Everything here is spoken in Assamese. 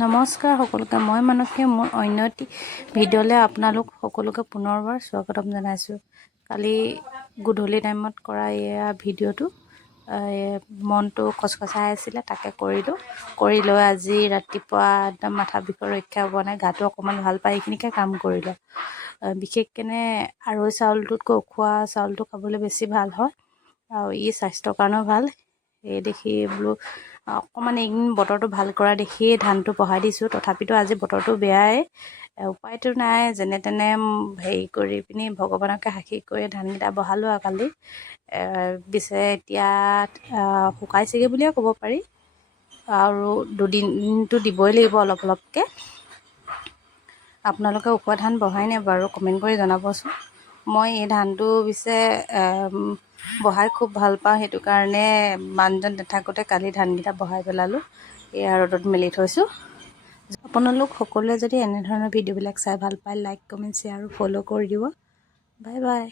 নমস্কাৰ সকলোকে, মই মানসী মোৰ অন্য এটি ভিডিঅ'লৈ আপোনালোক সকলোকে পুনৰবাৰ স্বাগতম জনাইছোঁ। কালি গধূলি টাইমত কৰা এয়া ভিডিঅ'টো মনটো খচখচাই আছিলে, তাকে কৰিলোঁ। কৰি লৈ আজি ৰাতিপুৱা একদম মাথা বিষৰ ৰক্ষা হোৱা নাই, গাটো অকণমান ভাল পাই এইখিনিকে কাম কৰিলোঁ। বিশেষকৈ আৰৈ চাউলটোতকৈ উখোৱা চাউলটো খাবলৈ বেছি ভাল হয় আৰু ই স্বাস্থ্যৰ কাৰণেও ভাল। এই দেখি বোলো অকণমান এইকেইদিন বতৰটো ভাল কৰা দেখিয়ে ধানটো বহাই দিছোঁ। তথাপিতো আজি বতৰটো বেয়াই, উপায়টো নাই, যেনে তেনে হেৰি কৰি পিনি ভগৱানকে সাক্ষী কৰি ধানকেইটা বহালোঁ আৰু কালি। পিছে এতিয়া শুকাইছেগৈ বুলিয়ে ক'ব পাৰি, আৰু দুদিনটো দিবই লাগিব অলপ অলপকৈ। আপোনালোকে উখোৱা ধান বহাই নে বাৰু কমেণ্ট কৰি জনাবচোন। মই এই ধানটো পিছে বহাই খুব ভাল পাওঁ, সেইটো কাৰণে মানুহজন নাথাকোঁতে কালি ধানকেইটা বহাই পেলালোঁ। এয়া ৰ'দত মেলি থৈছোঁ। আপোনালোক সকলোৱে যদি এনেধৰণৰ ভিডিঅ'বিলাক চাই ভাল পায়, লাইক কমেণ্ট শ্বেয়াৰ আৰু ফ'ল' কৰি দিব। Bye bye.